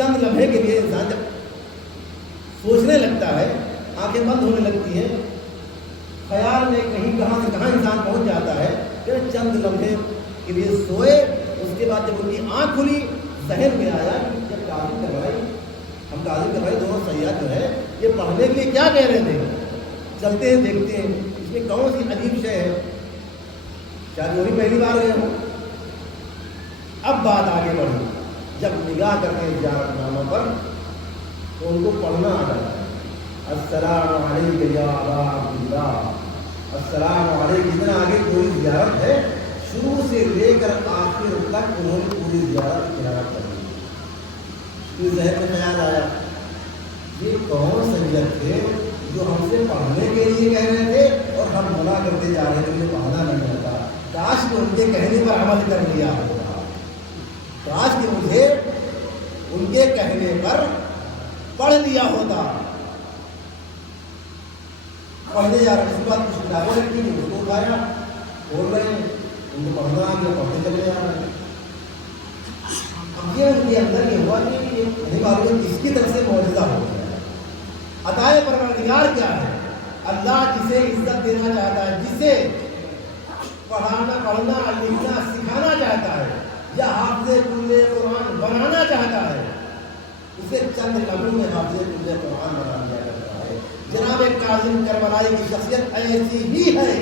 چند لمحے کے لیے انسان جب سوچنے لگتا ہے، آنکھیں بند ہونے لگتی ہیں، خیال میں کہیں کہاں سے کہاں انسان پہنچ جاتا ہے، پھر چند لمحے کے لیے سوئے، اس کے بعد جب ان کی آنکھ کھلی ذہن میں آیا کہ جب کاظم کروائی ہم کاظم کروائی دونوں سیاح جو ہے یہ پڑھنے کے لیے کیا کہہ رہے تھے، چلتے ہیں دیکھتے ہیں اس میں کون سی عجیب شے ہے، شاید وہی پہلی بار گئے ہوں۔ اب بات آگے بڑھی، جب نگاہ کرتے ہیں زیارت ناموں پر تو ان کو پڑھنا آ جاتا ہے، السلام علیکم یا ابا عبداللہ، السلام علیکم، جتنا آگے پوری زیارت ہے شروع سے لے کر آخر تک انہوں نے پوری زیارت کی زیارت کر دی۔ پھر ذہن میں خیال آیا یہ کون سید تھے جو ہم سے پڑھنے کے لیے کہہ رہے تھے اور ہم منع کرتے جا رہے تھے، مجھے پڑھنا نہیں آتا، کاش کہ ان کے کہنے پر عمل کر لیا ہوتا، کاش کہ مجھے ان کے کہنے پر پڑھ لیا ہوتا۔ پڑھنے جا رہے ہیں، اس کے بعد کچھ کتابیں رکھی تھی، اس کو اٹھایا، بول رہے ہیں، ان کو پڑھنا آ گیا، پڑھنے چلے جا رہے ہیں۔ اب یہ ان کے اندر یہ ہوا کہ یہ نہیں معلوم کس کی طرف سے معجزہ ہو گیا ہے۔ عطائے پروردگار کیا ہے؟ اللہ جسے عزت دینا چاہتا ہے، جسے پڑھنا لکھنا سکھانا چاہتا ہے یا حافظ کل قرآن بنانا چاہتا ہے، اسے چند لمحوں میں حافظ کل قرآن بنا دیا جاتا ہے۔ جناب کاظم کربلائی کی شخصیت ایسی ہی ہے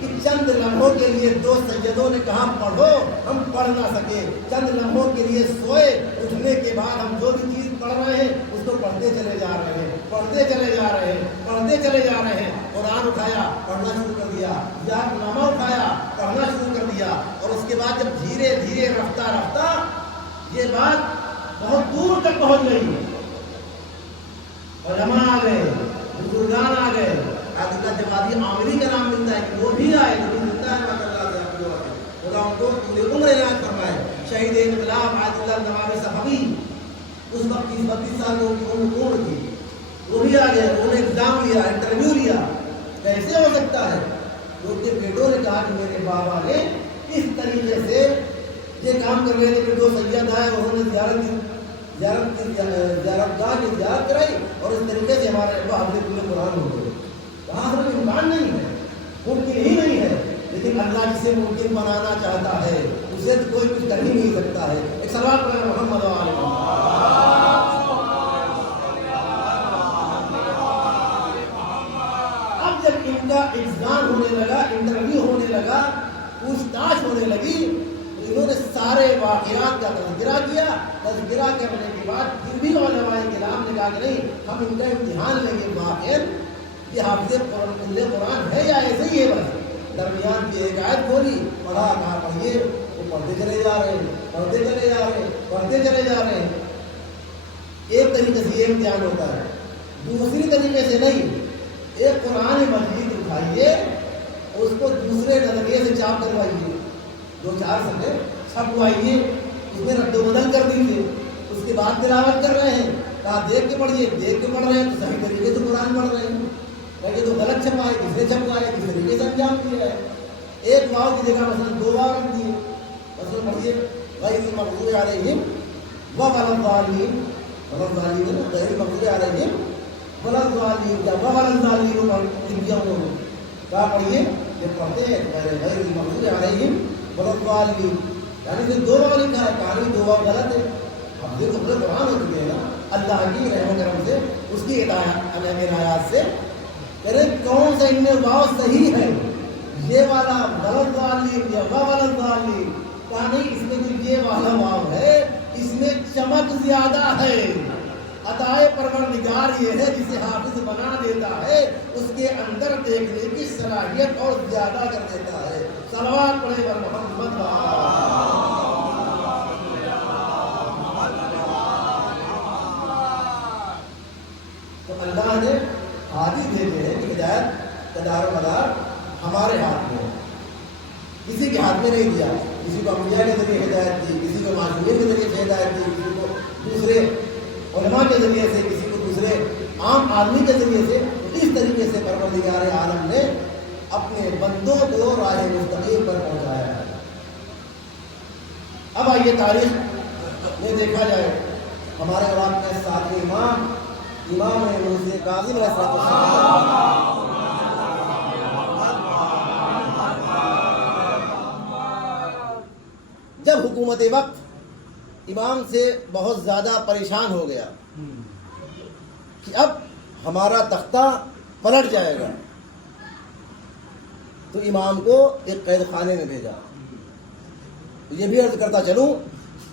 کہ چند لمحوں کے لیے دو سیدوں نے کہا پڑھو، ہم پڑھ نہ سکے، چند لمحوں کے لیے سوئے، اٹھنے کے بعد ہم جو بھی چیز پڑھ رہے ہیں اس کو پڑھتے چلے جا رہے ہیں، پڑھتے چلے جا رہے ہیں، پڑھتے چلے جا رہے ہیں۔ قرآن اٹھایا، پڑھنا شروع کر دیا، یاد نامہ اٹھایا، پڑھنا شروع کر دیا، اور اس کے بعد جب دھیرے دھیرے رفتہ رفتہ یہ بات بہت دور تک پہنچ گئی، علماء آ گئے، بزرگان آ گئے، عبداللہ جوادی عامری کا نام ملتا ہے کہ وہ بھی آئے، وہ بھی ملتا ہے ماشاءاللہ سے، خدا ان کو پورے عمر عنایت فرمائے۔ شہید انقلاب آیت اللہ نواب صحابی، اس وقت 32 سال کی عمر تھی، وہ بھی آ گئے، انہوں نے ایگزام لیا، انٹرویو لیا، کیسے ہو سکتا ہے؟ ان کے بیٹوں نے کہا کہ میرے بابا نے اس طریقے سے یہ کام کر رہے تھے کہ دو سید آئے، انہوں نے زیارت گاہ کی زیارت کرائی اور اس طریقے سے ہمارے ابا حافظ کل قرآن ہو گئے۔ وہاں پر امکان نہیں ہے، ممکن ہی نہیں ہے، لیکن اللہ جسے ممکن بنانا چاہتا ہے اسے تو کوئی کچھ کر ہی نہیں سکتا ہے۔ ایک سوال پڑھیں محمد علیہ۔ اب جب ان کا ایگزام ہونے لگا، انٹرویو ہونے لگا، پوچھ تاچھ ہونے لگی، انہوں نے سارے واقعات کا تذکرہ کیا، تذکرہ کرنے کے بعد پھر بھی علماء کرام نے کہا کہ نہیں، ہم ان کا امتحان لیں گے، واقعات یہ حافظ کل قرآن ہے یا ایسے ہی ہے بس۔ درمیان کی ایک آیت کھولی، پڑھا، کہا پڑھیے، وہ پڑھتے چلے جا رہے ہیں، پڑھتے چلے جا رہے ہیں، پڑھتے چلے جا رہے ہیں۔ ایک طریقے سے یہ امتحان ہوتا ہے، دوسری طریقے سے نہیں، ایک قرآن مجید اٹھائیے، اس کو دوسرے نظریے سے چاپ کروائیے، 2-4 صفحے چھپوائیے، اس میں رد و بدل کر دیجیے، اس کے بعد تلاوت کر رہے ہیں، کہا دیکھ کے پڑھیے، دیکھ کے پڑھ رہے ہیں تو صحیح طریقے سے قرآن پڑھ رہے ہیں، کہ تو غلط چھپائے، کسے چھپائے، کس طریقے سے انجام دیا ہے۔ ایک واو کی جگہ مثلا 2 واو رکھ دیے، مثلا پڑھیے غیر المغضوب علیہم وَلَضَّالِّينَ، وَلَضَّالِّينَ غیر المغضوب علیہم وَلَضَّالِّينَ، یا وَلَضَّالِّينَ لکھ دیا انہوں نے، کہا پڑھیے، جب پڑھتے ہیں غیر المغضوب علیہم وَلَضَّالِّينَ، یعنی کہ 2 واو لکھا ہے، کہانی 2 واو غلط ہے۔ اب دیکھو پورے قرآن ہو چکے ہیں نا، اللہ کی رحم و کرم سے، اس کی عنایات سے، ارے کون سا ان میں واو صحیح ہے، یہ والا غلط والی یا غلط والی، کہا نہیں، اس میں جو یہ والا واو ہے اس میں چمک زیادہ ہے۔ عطائے پروردگار یہ ہے جسے حافظ بنا دیتا ہے، اس کے اندر دیکھنے کی صلاحیت اور زیادہ کر دیتا ہے۔ صلوات پڑھے بر محمد۔ تو اللہ نے ہادی دیتے ہیں کہ ہدایت کا دار و مدار ہمارے ہاتھ میں ہے، کسی کے ہاتھ میں نہیں دیا۔ کسی کو انبیاء کے ذریعے ہدایت دی، کسی کو معصومین کے ذریعے سے ہدایت دی، کسی کو دوسرے علماء کے ذریعے سے، کسی کو دوسرے عام آدمی کے ذریعے سے۔ اس طریقے سے پروردگار عالم نے اپنے بندوں کو راہ مستقیم پر پہنچایا ہے۔ اب آئیے تاریخ میں دیکھا جائے ہمارے وقت کے ساتھ امام موسی کاظم علیہ السلام جب حکومت وقت امام سے بہت زیادہ پریشان ہو گیا کہ اب ہمارا تختہ پلٹ جائے گا، تو امام کو ایک قید خانے میں بھیجا۔ یہ بھی عرض کرتا چلوں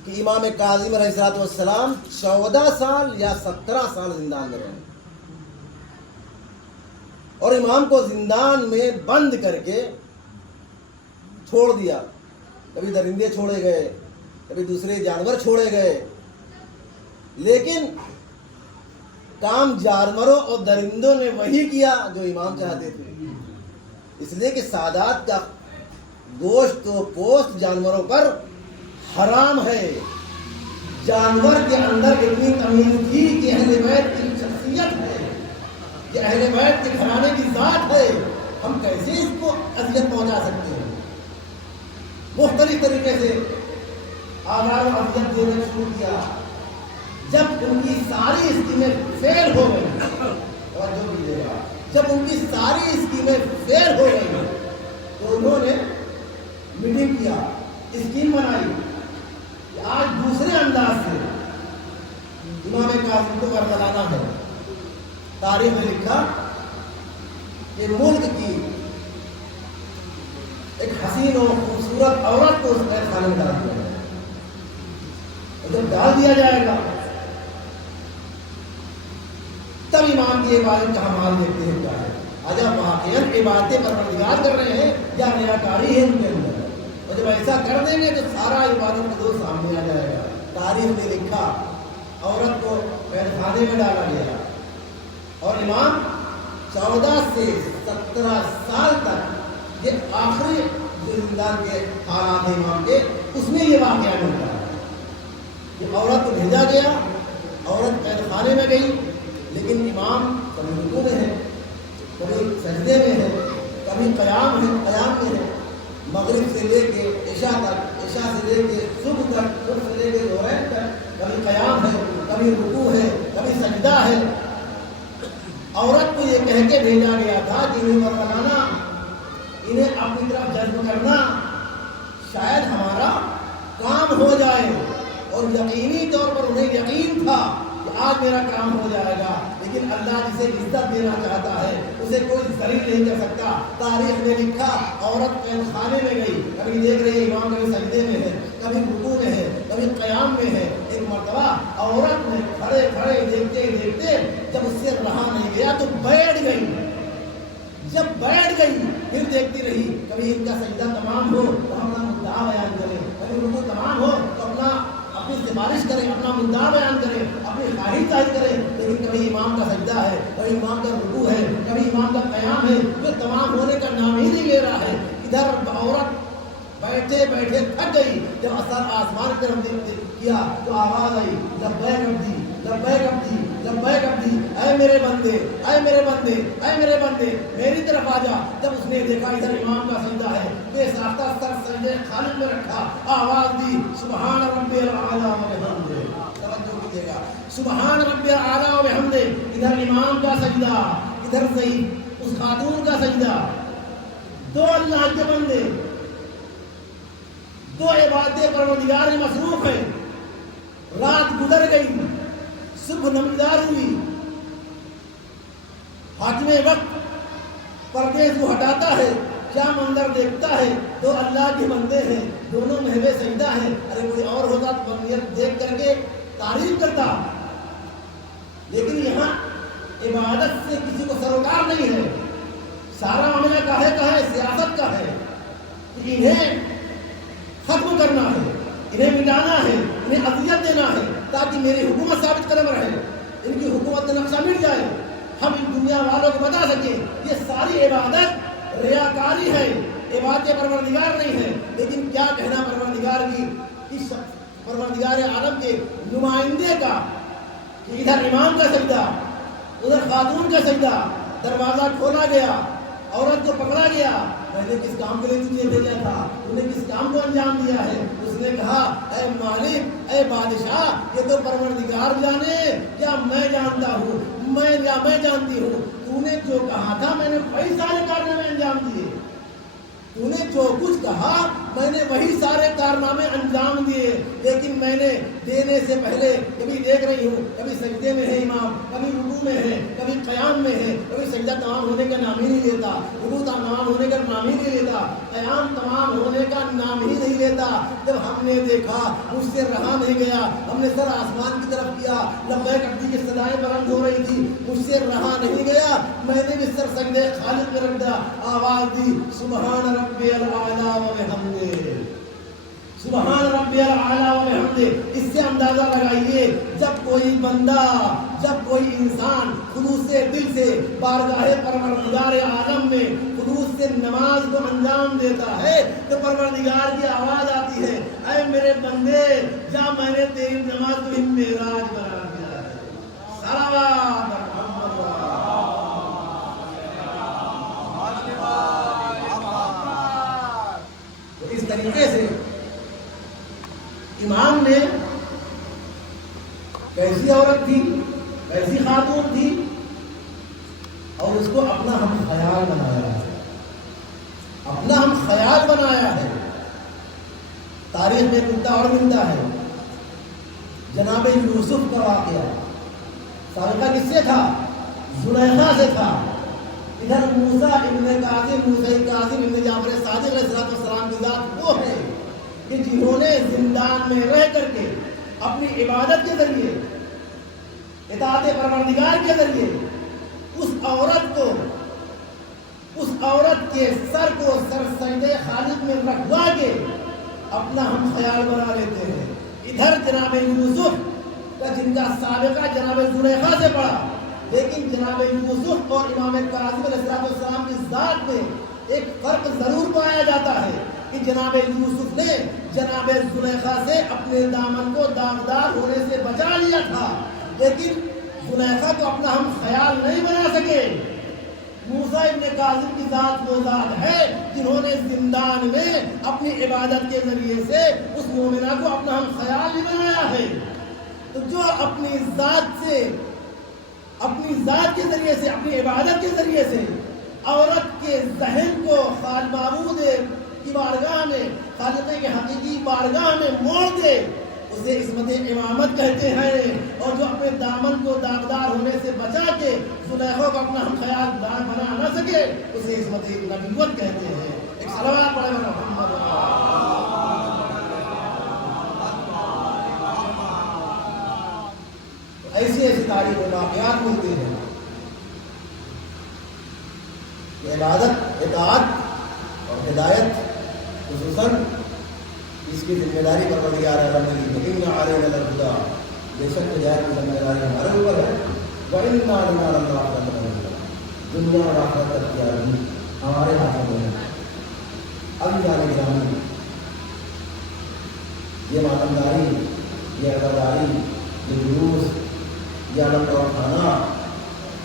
کہ امام کاظم علیہ السلام 14 سال یا 17 سال زندان میں رہے، اور امام کو زندان میں بند کر کے چھوڑ دیا۔ کبھی درندے چھوڑے گئے، کبھی دوسرے جانور چھوڑے گئے، لیکن کام جانوروں اور درندوں نے وہی کیا جو امام چاہتے تھے، اس لیے کہ سادات کا گوشت و پوست جانوروں پر حرام ہے۔ جانور کے اندر اتنی تمیز تھی کہ اہل بیت کی شخصیت ہے، کہ اہل بیت کے گھرانے کی ذات ہے، ہم کیسے اس کو اذیت پہنچا سکتے ہیں؟ مختلف طریقے سے آزار و اذیت دینا شروع کیا۔ جب ان کی ساری اسکیمیں فیل ہو گئی، توجہ کیجیے گا، جب ان کی ساری اسکیمیں فیل ہو گئی تو انہوں نے میٹنگ کیا، اسکیم بنائی کہ آج دوسرے انداز سے امام کاظم کو برگلانا ہے۔ تاریخ میں لکھا کہ ملک کی ایک حسین و خوبصورت عورت کو اس قید خانے میں ڈال دیا جائے، اور جب ڈال دیا جائے گا تب امام کی عبادت کا حال دیکھتے ہیں کیا ہے۔ آجا واقعاً عبادتیں پروردگار کر رہے ہیں یا ریاکاری ہے ان کے اندر، اور جب ایسا کر دیں گے تو سارا عبادت کا دور سامنے آ جائے گا۔ تاریخ میں لکھا عورت کو قید خانے میں ڈالا گیا، اور امام 14 سے 17 سال تک، یہ آخری زندان کے حالات امام کے، اس میں یہ واقعہ ملتا ہے کہ عورت کو بھیجا گیا، عورت قید خانے میں گئی، لیکن امام کبھی رکوع میں ہے، کبھی سجدے میں ہے، کبھی قیام میں ہے، مغرب سے لے کے عشاء تک، عشاء سے لے کے صبح تک، صبح سے لے کے ظہر تک، کبھی قیام ہے، کبھی رکوع ہے، کبھی سجدہ ہے۔ عورت کو یہ کہہ کے بھیجا گیا تھا کہ انہیں برگلانا، انہیں اپنی طرف جذب کرنا، شاید ہمارا کام ہو جائے، اور یقینی طور پر انہیں یقین تھا کہ آج میرا کام ہو جائے گا، لیکن اللہ جسے عزت دینا چاہتا ہے اسے کوئی ذلیل نہیں کر سکتا۔ تاریخ میں لکھا عورت قید خانے میں گئی، کبھی دیکھ رہی ہے امام کبھی سجدے میں ہے، کبھی رکوع میں ہے، کبھی قیام میں ہے۔ ایک مرتبہ عورت نے کھڑے کھڑے دیکھتے دیکھتے جب اس سے رہا نہیں گیا تو بیٹھ گئی۔ جب بیٹھ گئی پھر دیکھتی رہی، کبھی ان کا سجدہ تمام ہو تو اپنا مدعا بیان کرے، کبھی رکوع تمام ہو تو اپنی سفارش کرے، اپنا مدعا بیان کرے، اپنی خواہش ظاہر کرے، لیکن کبھی امام کا سجدہ ہے، کبھی امام کا رکوع ہے، کبھی امام کا قیام ہے، جو تمام ہونے کا نام ہی نہیں لے رہا ہے۔ ادھر عورت بیٹھے بیٹھے تھک گئی، جب اثر آسمان کی طرف کیا تو آواز آئی، لبیک عبدی لبیک عبدی لبیک عبدی، اے میرے بندے اے میرے بندے اے میرے بندے میری طرف آ جا۔ جب اس نے دیکھا ادھر امام کا سجدہ ہے، بے ساختہ سر سجدے خالد میں رکھا، آواز دی سبحان ربی الاعلی و بحمدہ۔ توجہ کیجیے گا، سبحان ربی الاعلی و بحمدہ۔ ادھر امام کا سجدہ، ادھر صحیح اس خاتون کا سجدہ، دو اللہ کے بندے، دو عبادتیں پروردگار میں مصروف ہیں۔ رات گزر گئی، صبح نمودار ہوئی، حاکم وقت پردے کو ہٹاتا ہے، کیا منظر دیکھتا ہے، دو اللہ کے بندے ہیں، دونوں محو سجدہ ہیں۔ ارے کوئی اور ہوتا تو بندیت دیکھ کر کے تعریف کرتا، لیکن یہاں عبادت سے کسی کو سروکار نہیں ہے، سارا معاملہ کا ہے سیاست کا ہے کہ انہیں ختم کرنا ہے، انہیں مٹانا ہے، انہیں اذیت دینا ہے تاکہ میری حکومت ثابت قدم رہے، ان کی حکومت کا نقشہ مٹ جائے، ہم ان دنیا والوں کو بتا سکیں یہ ساری عبادت ریاکاری ہے، عبادت پروردگار نہیں ہے۔ لیکن کیا کہنا پروردگار کی، اس پروردگار عالم کے نمائندے کا، کہ ادھر امام کا سجدہ، ادھر خاتون کا سجدہ، دروازہ کھولا گیا، عورت کو پکڑا گیا، میں نے کس کام کے لیے تجھے بھیجا تھا، تم نے کس کام کو انجام دیا ہے، اس نے کہا اے مالک اے بادشاہ یہ تو پروردگار جانے یا میں جانتا ہوں، میں جانتی ہوں، تو نے جو کہا تھا میں نے وہی سارے کارنامے انجام دیے، تو نے جو کچھ کہا میں نے وہی سارے کارنامے انجام دیے، لیکن میں نے دینے سے پہلے کبھی دیکھ رہی ہوں کبھی سجدے میں ہے امام، کبھی رکوع میں ہے، کبھی قیام میں ہے، کبھی سجدہ تمام ہونے کا نام ہی نہیں لیتا، رکوع تمام ہونے کا نام ہی نہیں لیتا، قیام تمام ہونے کا نام ہی نہیں لیتا۔ جب ہم نے دیکھا مجھ سے رہا نہیں گیا، ہم نے سر آسمان کی طرف کیا، لبیک عبدی کی صدائیں بلند ہو رہی تھی، مجھ سے رہا نہیں گیا، میں نے بھی سر سجدے خالق میں رکھ دیا، آواز دی سبحان ربی الاعلیٰ و بحمدہ، سبحان ربی الاعلیٰ و بحمدہ۔ اس سے اندازہ لگائیے جب کوئی بندہ، جب کوئی انسان خلوص دل سے بارگاہ پروردگار عالم میں خلوص سے نماز کو انجام دیتا ہے تو پروردگار کی آواز آتی ہے اے میرے بندے جا میں نے تیری نماز کو ہی معراج بنا دیا ہے۔ صلوات اس طریقے سے امام نے کیسی عورت تھی، کیسی خاتون تھی، اور اس کو اپنا ہم خیال بنایا ہے، اپنا ہم خیال بنایا ہے۔ تاریخ میں مدعا اور ملتا ہے جناب یوسف کا واقعہ، سابقہ کس سے تھا؟ زلیخا سے تھا۔ ادھر موسیٰ ابن کاظم، موسیٰ کاظم ابن جعفر صادق علیہ السلام کی ذات وہ ہے کہ جنہوں نے زندان میں رہ کر کے اپنی عبادت کے ذریعے، اطاعت پروردگار کے ذریعے اس عورت کے سر کو سر سجدے خالق میں رکھوا کے اپنا ہم خیال بنا لیتے ہیں۔ ادھر جناب یوسف کا جن کا سابقہ جناب زلیخا سے پڑا، لیکن جناب یوسف اور امام کاظم علیہ السلام کی ذات میں ایک فرق ضرور پایا جاتا ہے کہ جناب یوسف نے جناب زلیخا سے اپنے دامن کو داغدار ہونے سے بچا لیا تھا، لیکن زلیخا کو اپنا ہم خیال نہیں بنا سکے۔ موسیٰ ابن کاظم کی ذات وہ ذات ہے جنہوں نے زندان میں اپنی عبادت کے ذریعے سے اس مومنہ کو اپنا ہم خیال نہیں بنایا ہے۔ تو جو اپنی ذات سے، اپنی ذات کے ذریعے سے، اپنی عبادت کے ذریعے سے عورت کے ذہن کو معبود کی بارگاہ میں، خالق کے حقیقی بارگاہ میں موڑ دے، اسے عصمت امامت کہتے ہیں۔ اور جو اپنے دامن کو داغدار ہونے سے بچا کے زلیخا کو اپنا ہم خیال دار بنا نہ سکے، اسے عصمت نبوت کہتے ہیں۔ ایک صلوات پڑھیں محمد۔ ایسی ایسی تاریخ و واقعات ملتے ہیں کہ عبادت، اطاعت اور ہدایت خصوصاً اس کی ذمہ داری پروردگار عالم نے دی ہے۔ ان علینا للہدیٰ، بے شک ہدایت کی ذمہ داری ہمارے اوپر ہے۔ وَإِنَّا لَنَا لَلْآخِرَةُ، دنیا اور آخرت تک کی آزادی ہمارے ہاتھوں میں ہے۔ اب جانے جانی، یہ ماتمداری، یہ عزاداری، یہ جلوس، یہ علم طور کھانا،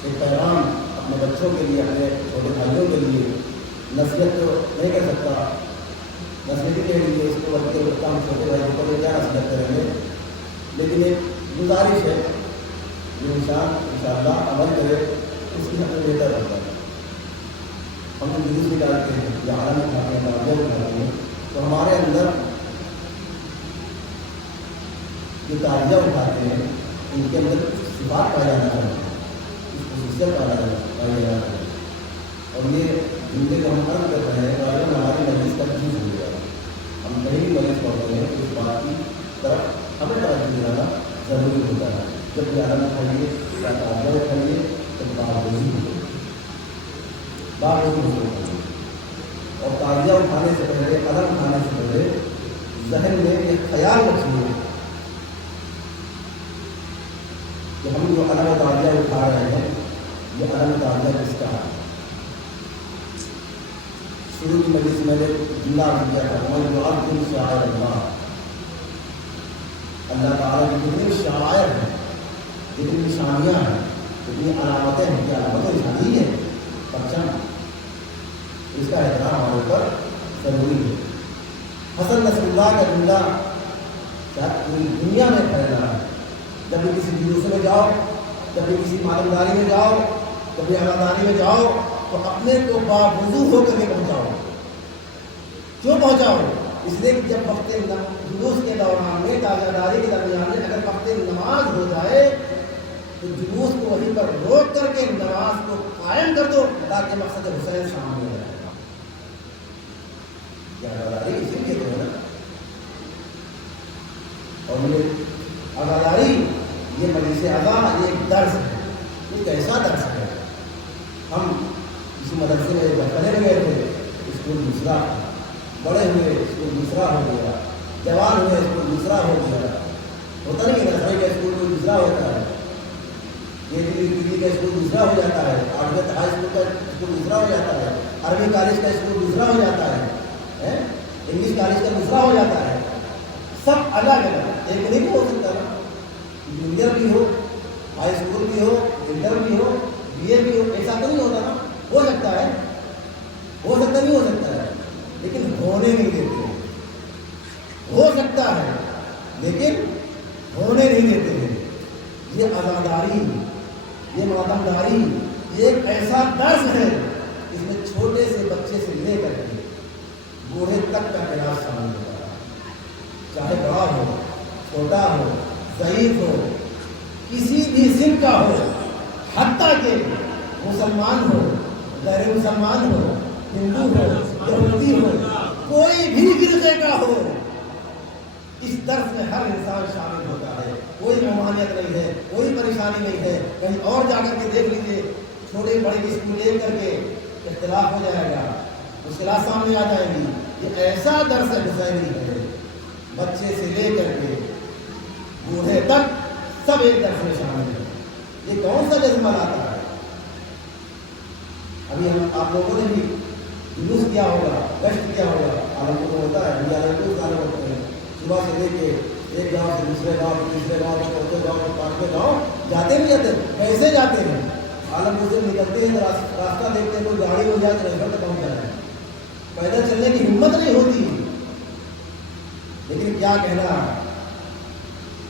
ایک پیغام اپنے بچوں کے لیے، اپنے چھوٹے بھائیوں کے لیے نصیحت تو نہیں کر سکتا، نصیحت کے لیے اس کو بچے بچہ ہم چھوٹے بھائیوں کو کیا نصیحت کریں گے، لیکن ایک گزارش ہے جو انسان انشاءاللہ عمل کرے اس کی حد میں بہتر ہوتا ہے۔ ہم جلوس نکالتے ہیں یا عالم اٹھاتے ہیں، تعلیم اٹھاتے ہیں، تو ہمارے اندر جو تاریخ اٹھاتے ہیں ان کے اندر صفات پایا جانا چاہیے، اس خصوصیت پایا جانا چاہیے۔ اور یہ زندگی کو ہم عرض کر رہے ہیں کہ اگر ہماری مجلس کا چیز ہو گیا، ہم کہیں بھی مجلس پڑھتے ہیں تو اس بات کی طرف ہمیں توجہ دلانا ضروری ہوتا ہے۔ جب عالم اٹھائیے یا تاریخ اٹھائیے تو باغوزی ہو، باغوزی ہو، اور تاریخ اٹھانے سے پہلے، قدم اٹھانے سے پہلے ذہن میں ایک خیال رکھیے کہ ہم جو علم تعالیٰ اٹھا رہے ہیں یہ علم تعالیٰ کس کا ہے۔ شروع کی مجلس میں نے جملہ کیا تھا وَمَنْ يُعَظِّمْ شَعَائِرَ اللَّهِ، اللہ تعالیٰ کی جتنی شعائر ہیں، جتنی نشانیاں ہیں، جتنی علامتیں ہیں، کہ علامتیں نشانی ہیں، پرچم، اس کا احترام ہمارے اوپر ضروری ہے۔ حسن نصر اللہ کا جملہ پوری دنیا میں پھیل رہا ہے. جب بھی کسی جلوس میں جاؤ، جب بھی کسی معلومداری میں جاؤ، جب بھی عزاداری میں جاؤ تو اپنے کو باوضو ہو کر کے پہنچاؤ. کیوں پہنچاؤ؟ اس لیے کہ جب وقت جلوس کے دوران میں تاجداری کے درمیان میں اگر وقت نماز ہو جائے تو جلوس کو وہیں پر روک کر کے نماز کو قائم کر دو تاکہ مقصد حسین شامل ہو جائے. عزاداری اسی لیے تو ہے نا. اور یہ عزاداری، یہ مجلس اعضا، یہ ایک درس ہے. ایک ایسا درس ہے. ہم کسی مدرسے میں جب پڑھنے گئے تھے، اسکول دوسرا، بڑے ہوئے اسکول دوسرا ہو گیا، جوان ہوئے اسکول دوسرا ہو گیا. ہوتا نہیں ہے نسائی کا اسکول کوئی دوسرا ہوتا ہے، یہ کا اسکول دوسرا ہو جاتا ہے، آٹھویں ہائی اسکول کا اسکول دوسرا ہو جاتا ہے، عربی کالج کا اسکول دوسرا ہو جاتا ہے، انگلش کالج کا دوسرا ہو جاتا ہے. سب الگ الگ، ایک نہیں ہو سکتا نا. جونیئر بھی ہو، ہائی اسکول بھی ہو، انٹر بھی ہو، بی اے بھی ہو، ایسا تو نہیں ہوتا نا. ہو سکتا ہے، ہو سکتا نہیں ہو سکتا ہے، لیکن ہونے نہیں دیتے. ہو سکتا ہے لیکن ہونے نہیں دیتے ہیں. یہ عزاداری، یہ ماتمداری، یہ ایک ایسا درس ہے اس میں چھوٹے سے بچے سے لے کر کے بوڑھے تک کا کلاس شامل ہوتا ہے. چاہے بڑا ہو، چھوٹا ہو، ضعیف ہو، کسی بھی سن کا ہو، حتیٰ کہ مسلمان ہو، غیر مسلمان ہو، ہندو ہو، یہودی ہو، کوئی بھی فرقے کا ہو، اس درس میں ہر انسان شامل ہوتا ہے. کوئی ممانعت نہیں ہے، کوئی پریشانی نہیں ہے. کہیں اور جا کر کے دیکھ لیجیے، چھوٹے بڑے کی اسکول لے کر کے اختلاف ہو جائے گا، مشکلات سامنے آ جائیں گی. یہ ایسا درس حسینی ہے، بچے سے لے کر کے بوڑھے تک سب ایک درس میں شامل ہے. یہ کون سا جذبہ لاتا ہے؟ ابھی ہم آپ لوگوں نے بھی جلوس کیا ہوگا، گشت کیا ہوگا. عالم کو ہوتا ہے، ہوتے ہیں صبح سے لے کے ایک گاؤں سے دوسرے گاؤں، تیسرے گاؤں، چوتھے گاؤں، پانچویں گاؤں جاتے نہیں جاتے. کیسے جاتے ہیں؟ عالم سے نکلتے ہیں، راستہ دیکھتے ہیں، کوئی گاڑی ہو جائے تو رہبر تک پہنچ جاتے ہیں. پیدل چلنے کی ہمت نہیں ہوتی. لیکن کیا کہنا،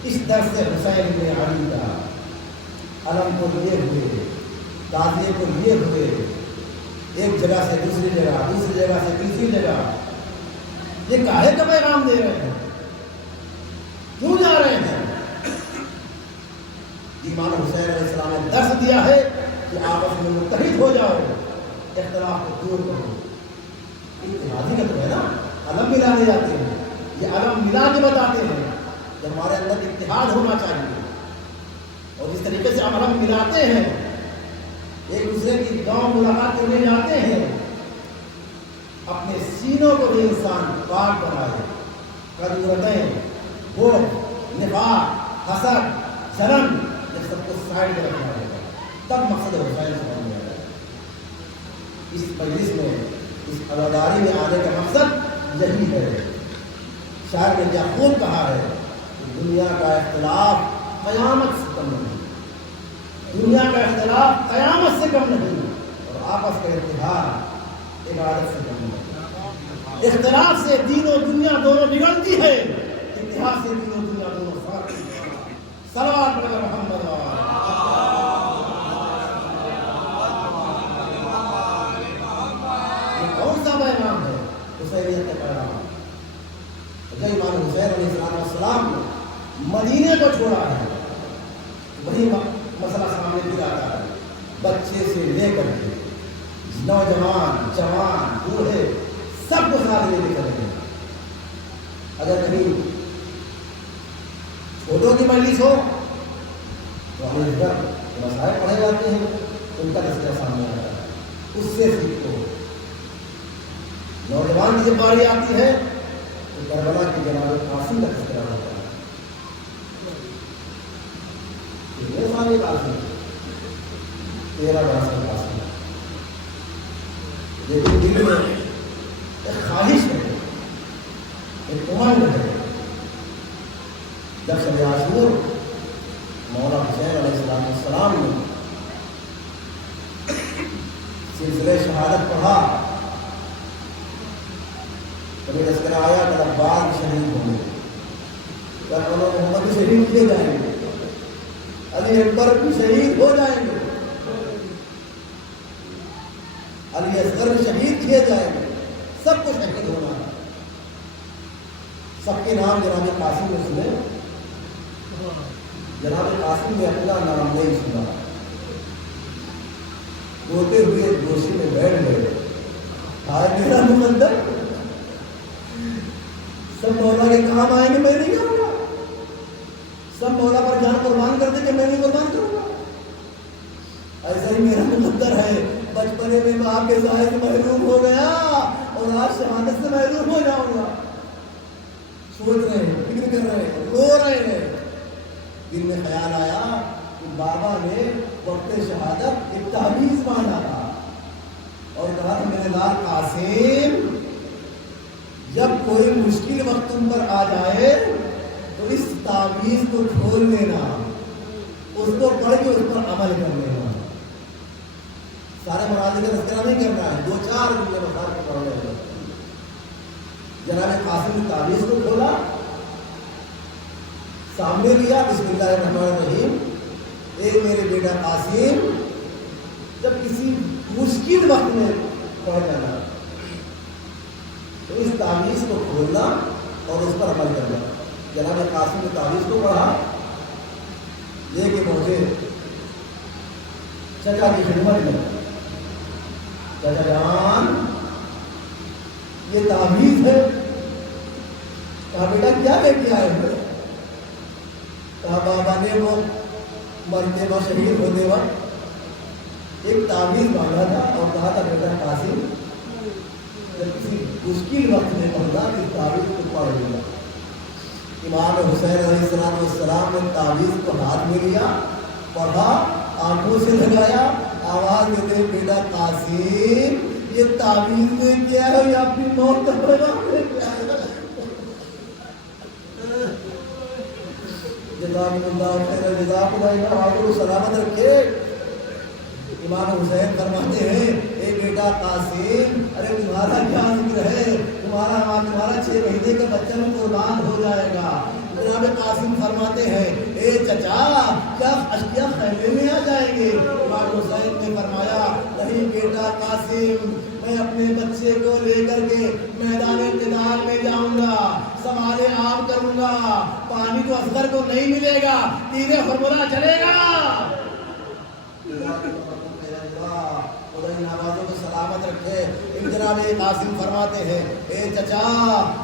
اس درس سے حسین بن علی کا علم کو لیے ہوئے، تعزیے کو لیے ہوئے، ایک جگہ سے دوسری جگہ، دوسری جگہ سے تیسری جگہ، یہ کاہے کا پیغام دے رہے ہیں؟ کیوں جا رہے ہیں؟ امام حسین علیہ السلام نے درس دیا ہے کہ آپس میں متحد ہو جاؤ، اختلاف کو دور کرو. اتحادی کا تو ہے نا، علم ملانے جاتے ہیں. یہ علم ملا کے بتاتے ہیں کہ ہمارے اندر اتحاد ہونا چاہیے. اور جس طریقے سے ہم علم ملاتے ہیں، ایک دوسرے کی گاؤں ملاقات کرنے جاتے ہیں، اپنے سینوں کو بھی انسان پاک بنائے. قدرتیں، بغض، نفاق، حسد، جلن، یہ سب کو سائڈ میں رکھنا ہوگا، تب مقصد حسین سمجھ میں آئے گا. اس مجلس میں، اس عزاداری میں آنے کا مقصد یہی ہے. شاعر نے کیا خوب کہا ہے کہ دنیا کا اختلاف قیامت سے کم نہیں، دنیا کا اختلاف قیامت سے کم نہیں، اور آپس کا اتحاد عبادت سے کم نہیں. اختلاف سے دین و دنیا دونوں بگڑتی ہے، اتحاد سے دین و دنیا دونوں فرق. صلوات پڑھ محمد. یہ کون سا پیغام ہے؟ حسینیت کا پیغام. جب امام حسین علیہ السلام نے مدینے کو چھوڑا ہے، وہی مسئلہ سامنے بھی آتا ہے. بچے سے لے کر کے نوجوان، جوان، بوڑھے، سب کو ساتھ لے کے چلے. اگر کہیں چھوٹوں کی مجلس ہو تو ہمیں ادھر مسائل پڑھے جاتے ہیں، ان کا تذکرہ سامنے آتا ہے، اس سے سیکھو. نوجوان کی جب باری آتی ہے تو کربلا کی جناب قاسم کا تذکرہ ہوتا ہے. یہ سارے قاسم 13 برس کا قاسم، لیکن دل میں ایک خواہش ہے، ایک امنگ ہے. جب شب عاشور مولا حسین علیہ السلام نے سلسلہ شہادت پڑھا تو یہ تذکرہ آیا کہ عباس شہید ہوں گے. علی اکبر بھی شہید ہو جائیں گے، علی اصغر شہید کیے جائیں گے، سب کو شہید ہونا ہے۔ سب کے نام جناب قاسم نے سنے، جناب قاسم نے اپنا نام نہیں سنا، روتے ہوئے گوشی میں بیٹھ گئے، آج میرا مقدر سب مولا کے کام آئیں گے، میں نہیں آؤں گا، سب مولا پر جان قربان کر دیں کہ میں نہیں قربان کروں گا۔ ایسا ہی میرا مقدر ہے، بچپنے میں باپ کے سائے سے محروم ہو گیا اور آج شہادت سے محروم ہو جاؤں گا۔ سوچ رہے ہیں، فکر کر رہے ہیں، رو رہے ہیں۔ دل میں خیال آیا کہ بابا نے وقت شہادت ایک تعویذ باندھا تھا اور کہا کہ میرے لال قاسم، جب کوئی مشکل وقت تم پر آ جائے تو اس تعویذ کو کھول لینا، اس کو پڑھ کے اس پر عمل کر لینا۔ سارے مراد کا تذکرہ نہیں کرنا ہے، دو چار جملے مسائل کو پڑھ لینا۔ جناب قاسم نے تعویذ کو کھولا، سامنے لیا، بسم اللہ الرحمن الرحیم، اے میرے بیٹا قاسم، جب کسی مشکل وقت میں پڑ جانا تو اس تعویذ کو کھولنا اور اس پر عمل کرنا۔ جناب قاسم نے تعویذ کو پڑھا، لے کے پہنچے چچا کی خدمت میں، چچا جان یہ تعویذ ہے۔ کہا بیٹا کیا لے کے آئے ہو؟ کہا بابا نے وہ مرتے وقت شہید ہوتے وقت ایک تعویذ مانگا تھا اور کہا تھا بیٹا قاسم جب کسی مشکل وقت میں پڑھنا اس تعویذ کو پڑھ لیا۔ امام حسین علیہ السلام نے تعویذ کو ہاتھ میں لیا، پڑھا، آنکھوں سے لگایا، آواز دیتے بیٹا قاسم یہ تعویذ میں کیا ہے یا اپنی موت کا پیغام لے کے آئے؟ جزاک اللہ خیر جزاک اللہ، آپ کو سلامت رکھے۔ امام حسین فرماتے ہیں اے بیٹا قاسم، ارے تمہارا کیا ذکر ہے، تمہارا 6 مہینے کا بچہ میں قربان ہو جائے گا۔ جناب قاسم فرماتے ہیں اے چچا کیا اشکیا خیمے میں آ جائیں گے؟ امام حسین نے فرمایا نہیں بیٹا قاسم، میں اپنے بچے کو لے کر کے میدان قتال میں جاؤں گا، سوال عام کروں گا، پانی تو اصغر کو نہیں ملے گا، تیرے حرمرہ چلے گا۔ ان آوازوں کو سلامت رکھے۔ جناب قاسم فرماتے ہیں اے چچا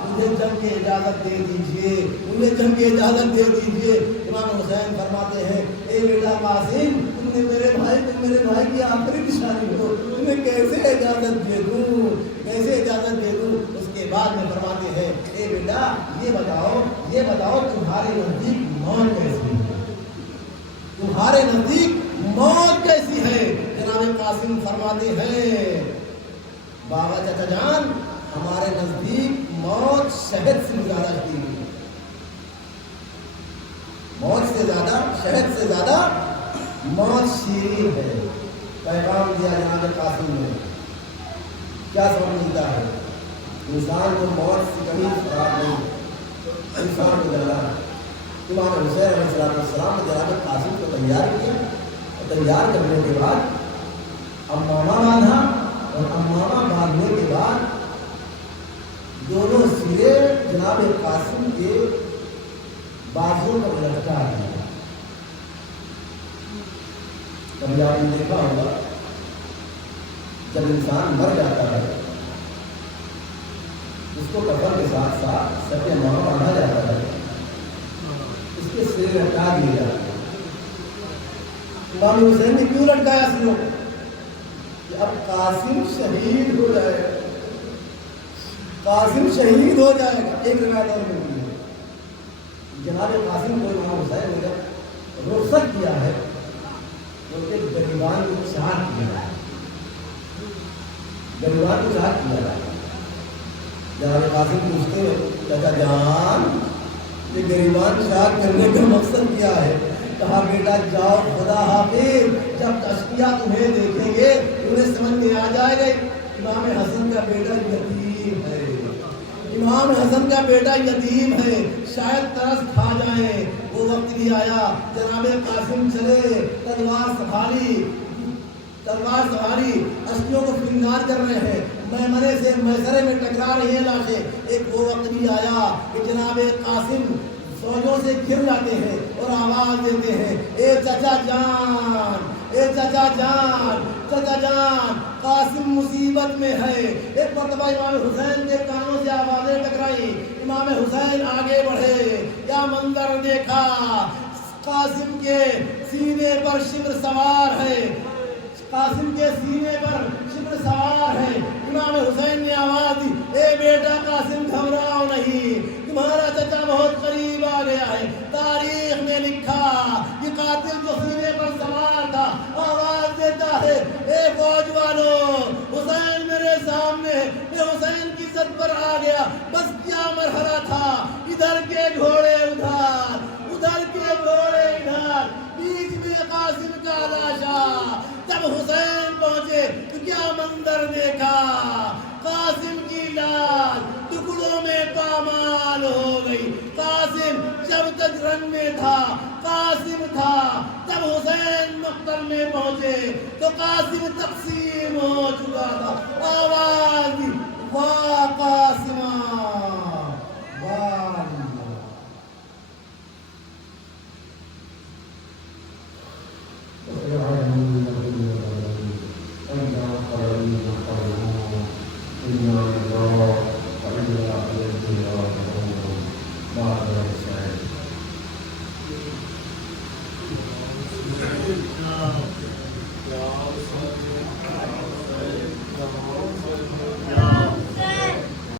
مجھے جنگ کی اجازت دے دیجئے، مجھے جنگ کی اجازت دے دیجئے۔ امام حسین فرماتے ہیں اے بیٹا قاسم تم میرے بھائی کی آخری نشانی ہو، تمہیں کیسے اجازت دے دوں، کیسے اجازت دے دوں؟ اس کے بعد میں فرماتے ہیں اے بیٹا یہ بتاؤ تمہارے نزدیک موت کیسی ہے، تمہارے نزدیک موت کیسی ہے؟ جناب قاسم فرماتے ہیں بابا چچا جان ہمارے نزدیک موت شہد سے زیادہ شیرین ہے، موت سے زیادہ شہد سے زیادہ موت شیرین ہے۔ پیغام دیا جناب قاسم نے، کیا سمجھ ملتا ہے؟ انسان کو موت سے کبھی خراب نہیں، انسان کو ڈرنا ہے۔ امام حسین علیہ السلام نے جناب قاسم کو تیار کیا، تیار کرنے کے بعد امامہ باندھا اور امامہ باندھنے کے بعد دونوں سرے جناب قاسم کے بازوں پر لٹکا دیا۔ کبھی آپ نے دیکھا ہوگا جب انسان مر جاتا ہے اس کو کفن کے ساتھ ساتھ سر پہ امامہ باندھا جاتا ہے، اس کے سرے لٹکا دیے جاتے ہیں۔ امام حسین نے کیوں لٹکایا سروں کو؟ کہ اب قاسم شہید ہو جائے گا، قاسم شہید ہو جائے گا۔ ایک روایت اور ملتی ہے جناب قاسم کو امام حسین نے جب رخصت کیا ہے ان کے گریبان کو چاک کیا ہے، گریبان کو چاک کیا ہے۔ جناب قاسم پوچھتے ہیں چچا جان یہ گریبان چاک کرنے کا مقصد کیا ہے؟ کہا بیٹا جاؤ خدا حافظ، جب اشقیاء تمہیں دیکھیں گے انہیں سمجھ میں آ جائے گا امام حسن کا بیٹا یتیم ہے، امام حسن کا بیٹا یتیم ہے، شاید ترس کھا جائیں، وہ وقت بھی آیا جناب قاسم چلے تلوار سنبھالی اسکیوں کو فرنگار کر رہے ہیں، میمنے سے میسرے میں ٹکرا رہی ہیں لاشیں۔ ایک وہ وقت بھی آیا کہ جناب قاسم فوجوں سے گھر جاتے ہیں اور آواز دیتے ہیں، اے چچا جان، اے چچا جان، چچا جان، قاسم مصیبت میں ہے۔ ایک مرتبہ امام حسین کے کانوں سے آوازیں ٹکرائی، امام حسین آگے بڑھے، کیا منظر دیکھا، قاسم کے سینے پر شبر سوار ہے، قاسم کے سینے پر شبر سوار ہے۔ امام حسین نے آواز دی، اے بیٹا قاسم گھبراؤ نہیں، تمہارا چچا بہت قریب آ گیا ہے۔ تاریخ نے لکھا کہ قاتل جو سینے پر سوار تھا آواز دیتا ہے، اے فوج والوں، حسین میرے سامنے، میں حسین کی زد پر آ گیا، بس کیا مرحلہ تھا، ادھر کے گھوڑے ادھر، ادھر کے گھوڑے ادھر، بیچ میں قاسم کا لاشا۔ جب حسین پہنچے تو کیا منظر دیکھا، قاسم کی لاش ٹکڑوں میں پامال ہو گئی۔ قاسم جب تک رنگ میں تھا قاسم تھا، جب حسین مقتل میں پہنچے تو قاسم تقسیم ہو چکا تھا۔ آواز دی، واہ قاسمہ، واہ